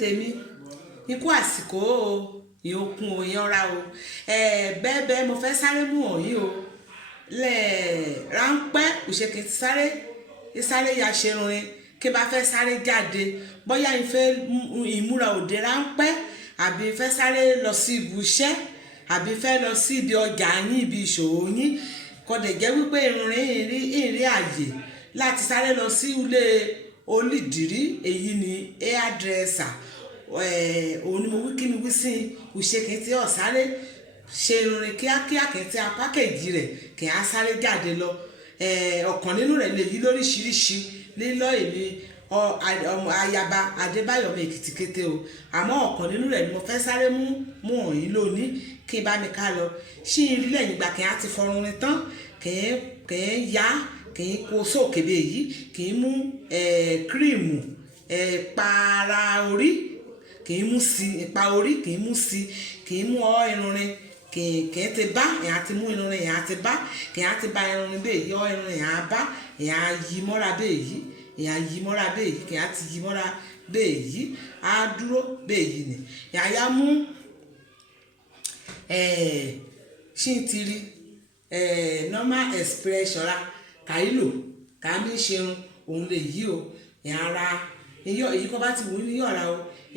tèmi ikú àsìkò o ìyókùn o ìyanra o bẹ́ẹ̀ mo fẹ́ sáré mú ọ̀yí o lẹ̀ ráńpẹ́ òṣèké ti sáré ya ṣerunrin kí bá fẹ́ sáré jáde bóyá ìfẹ́ ìmúra òde ráńpẹ́ àbí fẹ́ sáré lọ sí ibùṣẹ́ àbí fẹ́ lọ sí ibi ọjà yín ibi ìṣòwò yín kọ́dẹ̀ jẹ́ wípé ìrìn àyè láti sáré lọ sí ilé onídìrí èyí ni hairdresser òun ni mo wí kí ni wí sí òṣèké tí ọ̀ sáré ṣe ìrìn kíákíá kẹtí apákẹ́jì rẹ̀ kí á sáré jáde lọ ọ̀kan nínú rẹ̀ lè yí lóríṣiríṣi lílọ èmi ayaba adébáyọ̀ mi èkìtì kété o àmọ́ ọ̀kan nínú rẹ̀ ni mo fẹ́ sáré mú ọ̀yìn lónìí kí n bá mi ká lọ ṣí n rí lẹ́yìn ìgbà kí n á ti fọrun rin tán kì í yá kì í kó sókè bí èyí kì í mú kírìmù para orí kì í mú sí ipa orí kì í mú sí kì í mú irun rin kì í ti bá ìyá ti mú irun rin ìyá ti bá kì í ti bá irun rin bẹ́ẹ̀ yọ irun rin ìyá bá ìyá yí mọ́ra bẹ́ẹ̀ yìí ìyá yí mọ́ra bẹ́ẹ̀ yìí kì í ti yí mọ́ra bẹ́ẹ̀ yìí á dúró bẹ́ẹ̀ yìí ni ìyá yá mú ṣí n ti rí normal expression ra kàílò kàmí ṣerun òun lè yí o ìyára èyí kan bá ti wù ní yọ̀ra o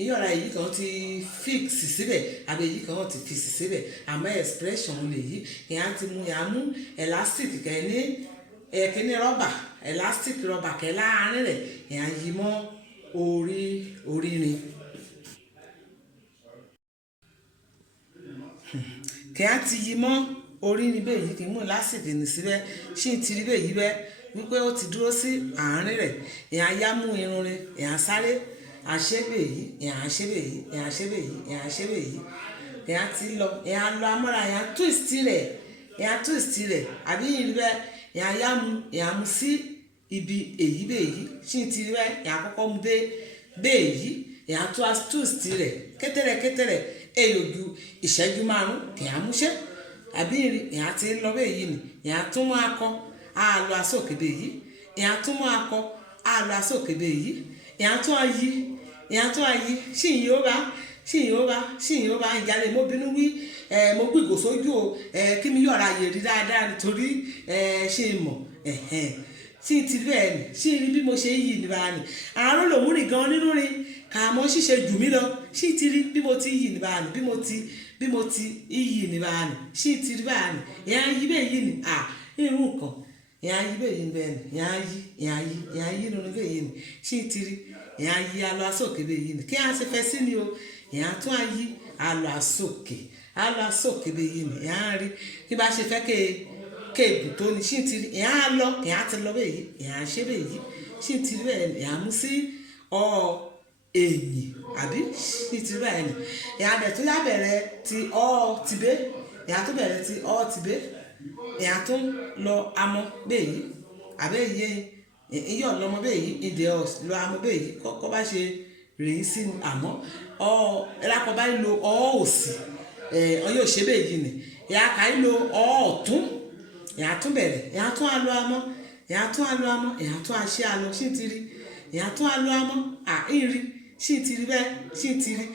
yọ̀ra èyí kan ti fix síbẹ̀ àbí èyí kan ti fix síbẹ̀ àmọ́ expression lè yí ìyá ti mú ìyá mú elastic kẹ́ni kíní rọ́bà elastic rọ́bà kẹ́ láàárín rẹ̀ ìyá yí mọ́ orí rin kí á ti yí mọ́ orí ni bẹ́ẹ̀ yìí kì í mú lásìkò ní síbẹ̀ ṣì ń tiri bẹ́ẹ̀ yìí bẹ́ẹ̀ wípé ó ti dúró sí àárín rẹ̀ ìyá yá mú irun rẹ̀ ìyá sáré àṣẹ́bẹ̀ yìí ìyá àṣẹ́bẹ̀ yìí ìyá àṣẹ́bẹ̀ yìí ìyá àṣẹ́bẹ̀ yìí ìyá ti lọ ìyá lọ amọ́ra ìyá twist rẹ̀ àbí yìí bẹ́ẹ̀ ìyá mú sí ibi èyí bẹ́ẹ̀ yìí ṣì ń tiri bẹ́ẹ̀ ìyá kọ́kọ́ mú bẹ́ẹ̀ yìí ìyá tó twist rẹ̀ kétẹ́rẹ̀ èyòjú ìṣẹ́jú márùn-ún kì í múṣẹ́ àbí ìyá ti lọ bẹ́ẹ̀ yìí ni ìyá tún mú akọ àlọ́ asókèbè yìí ìyá tún mú akọ àlọ́ asókèbè yìí ìyá tún ayí ṣì yóò bá ìjàlè mo bínú wí mo gbìgò sójú o kí mi yọ̀ra yè rí dáadáa nítorí ṣe mọ̀ tí ti bẹ́ẹ̀ ni ṣì rí bí mo ṣe yí ni báyìí ni àárọ̀ lòún rìn gan nínú rin kàmọ́ ṣíṣe jù mí lọ ṣì ti rí bí mo ti yí ni báyìí bí mo ti yí ni báyìí ṣì ti rí báyìí ìyá yí bẹ́ẹ̀ yí ni irú nǹkan ìyá yí bẹ́ẹ̀ yí ni bẹ́ẹ̀ ni ìyá yí nínú bẹ́ẹ̀ yí ni ṣì ti rí ìyá yí alọ́ asókè bẹ́ẹ̀ yí ni kí á ṣe fẹ́ sí ni o ìyá tún ayí alọ́ asókè bẹ́ẹ̀ yí ni ìyá rí kí bá ṣe fẹ́ kéèbù tó ní ṣì ti rí ìyá lọ ìyá ti lọ bẹ́ẹ̀ yí ìyá ṣe bẹ́ẹ̀ yí ṣì ti rí bẹ́ẹ̀ ìyá mú sí èyìn àbí ṣì ti rí bẹ́ẹ̀ ni ìyá bẹ̀ tó yá bẹ̀rẹ̀ ti ti bẹ́ ìyá tó bẹ̀rẹ̀ ti ti bẹ́ ìyá tó lọ amọ̀ bẹ́ẹ̀ yí àbẹ́ yé iyọ̀ lọmọ bẹ́ẹ̀ yí ìdè lọ amọ̀ bẹ́ẹ̀ yí kọ́ bá ṣe rèé sí ni àmọ́ ẹ̀lákọ̀ bá lo òsì yóò ṣe bẹ́ẹ̀ yí ni ìyá kà í lo ọ̀tún ìyá tún bẹ̀rẹ̀ ìyá tún á lọ amọ̀ ìyá tún á lọ amọ̀ ìyá tún á ṣe àlọ́ ṣì ti rí ìyá tún á lọ amọ̀ ìrì ṣì ti rí bẹ́ẹ̀ ṣì ti rí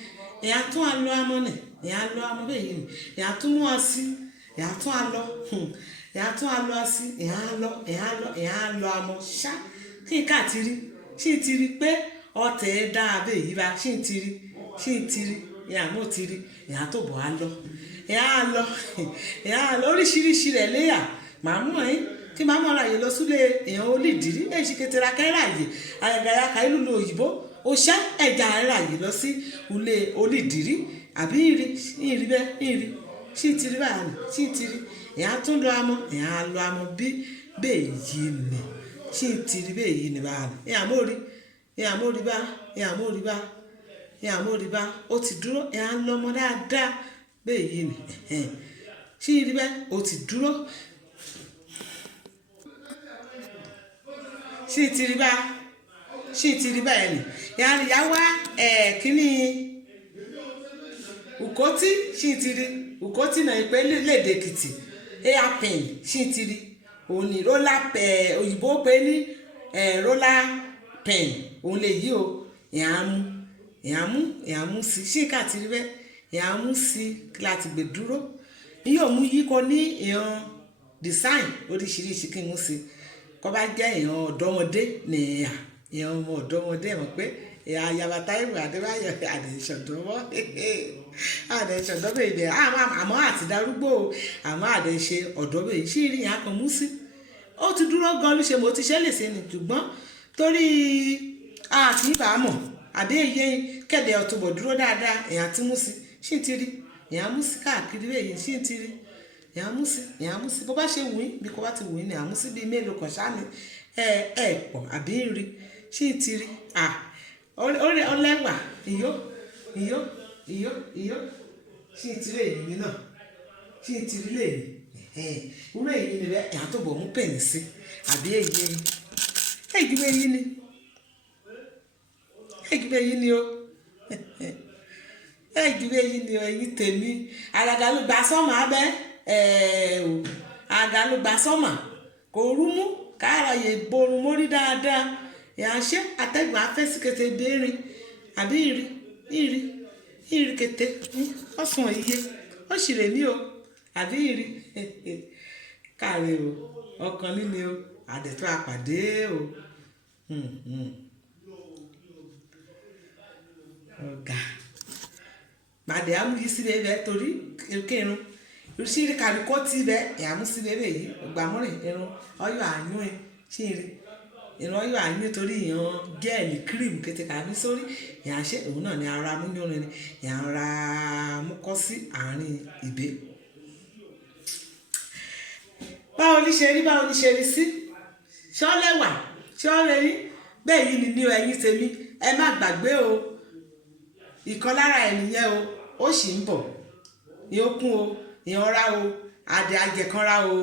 ìyá tún á lọ amọ̀ nì ìyá lọ amọ̀ bẹ́ẹ̀ yí ni ìyá tún mú ọ sí ìyá tún á lọ sí ìyá lọ amọ̀ ṣá kí n ká ti rí ṣì ti rí pé ọ̀tẹ̀ dáa bẹ́ẹ̀ yí bá ṣì ti rí ìyá mọ̀ ti rí ìyá tó bọ̀ á lọ ìyá lọ oríṣiríṣi rẹ̀ léyà màá mú ẹ̀yìn tí màá mọ̀ ráyè lọ sílé èèyàn olídìrí èyí kẹtẹrà kẹ́ráyè àyàgàyà kàílù lò òyìnbó ó ṣá ẹ̀já ráyè lọ sí ilé olídìrí àbí ìrì bẹ́ẹ̀ ìrì ṣì ti rí báyìí ṣì ti rí ìyá tún lọ amọ̀ ìyá lọ amọ̀ bí bẹ́ẹ̀ yìí ni ṣì ti rí bẹ́ẹ̀ yìí ni báyìí ìyá mórí bá ó ti dúró ìyá ń lọ́mọ dáadáa bẹ́ẹ̀ yìí ni ṣì rí bẹ́ẹ̀ ó ti dúró ṣì ti rí báyìí ni ìyá wá kíní ukoti ṣì ti rí ukoti náà ìpè lédè Èkìtì hairpin ṣì ti rí òní roller òyìnbó pé ní roller pen òun lè yí o ìyá èèyàn mú sí ṣé káàtì rí bẹ́ẹ̀ èèyàn mú sí láti gbè dúró yóò mú yí kò ní èèyàn design oríṣiríṣi kí n mú sí kó bá jẹ́ èèyàn ọ̀dọ́mọdé ní èèyàn ọmọ ọ̀dọ́mọdé mọ̀ pé èèyàn ayabata ìwé Adébáyọ̀ àdéṣọ̀dọ́wọ́ àdéṣọ̀dọ́bẹ̀ ibẹ̀ àmọ́ àti darúgbó àmọ́ àdéṣe ọ̀dọ́bẹ̀ yìí sí rí ìyá kan mú sí ó ti dúró gan ló ṣe mo ti ṣe lè ṣe ni ṣùgbọ́n torí àti ìbámọ̀ àbí èyí kẹ̀dẹ̀ ọ̀túnbọ̀ dúró dáadáa èèyàn ti mú sí ṣì ti rí èèyàn mú sí káàkiri èyí ṣì ti rí èèyàn mú sí bó bá ṣe wù í bí kò bá ti wù í ni èèyàn mú sí bíi mélòó kan ṣáà ni pọ̀ àbí rí ṣì ti rí ọlẹ́wà ìyó ṣì ti rí èyí náà ṣì ti rí lèyí irú èyí ni bẹ́ẹ̀ èèyàn tó bọ̀ mú pẹ̀lú sí àbí èyí ni o ẹ̀yin tèmi àgàlùgbà sọ́mà abẹ́ àgàlùgbà sọ́mà kò rúmú káàràyè borun mórí dáadáa ìyànṣẹ́ àtẹ̀gbọ́n afẹ́sí kété béèrè àbí ìrì kété ọ̀sùn iye ó sì rè mí o àbí ìrì káàrè o ọkàn líle o àdẹ̀tọ́ àpàdé o ọ̀gá màdé amúyí sí bẹ́ẹ̀ torí kírun ìrísí kàríkọ́ tí bẹ́ẹ̀ ìyàmú sí bẹ́ẹ̀ yìí ọgbàmọ́rin irun ọyọ́ àánú ẹ̀ ṣì ń rí irun ọyọ́ àánú torí ìyàn gẹ́ẹ̀lì kírìmù kété kàmí sórí ìyànṣẹ́ òun náà ni ara múyánrin ni ìyànra múkọ́ sí àárín ìbé. báwo ni ṣe rí sí ṣọ́lẹ́wà ṣọ́lẹ́rí bẹ́ẹ̀ yìí ni ní ẹ̀yin tèmi ẹ má gbàgbé o ìkan lára ènìyàn ó sì ń bọ̀ ìyókùn o ìyanra o àdè àjẹkanra o.